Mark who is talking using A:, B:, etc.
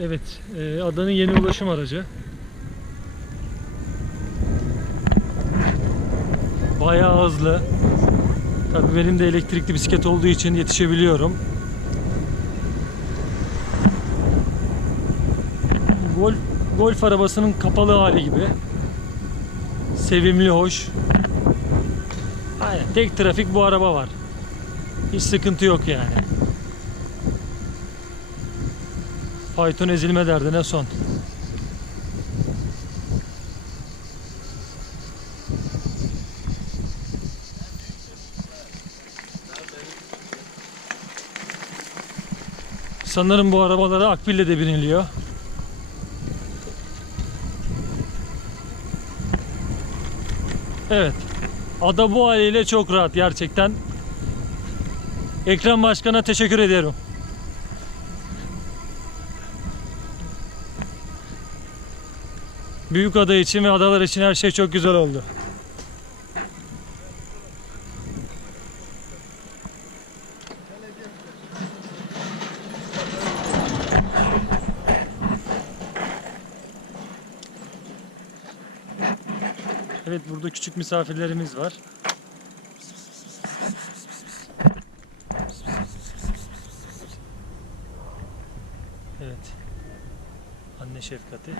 A: Evet, e, adanın yeni ulaşım aracı. Bayağı hızlı. Tabii benim de elektrikli bisiklet olduğu için yetişebiliyorum. Golf, golf arabasının kapalı hali gibi. Sevimli, hoş. Aynen, tek trafik bu araba var. Hiç sıkıntı yok yani. Fayton ezilme derdine son. Sanırım bu arabalara akbille de biniliyor. Evet. Ada bu haliyle çok rahat gerçekten. Ekrem Başkan'a teşekkür ediyorum. Büyük ada için ve adalar için her şey çok güzel oldu. Evet burada küçük misafirlerimiz var. Evet. Anne şefkati.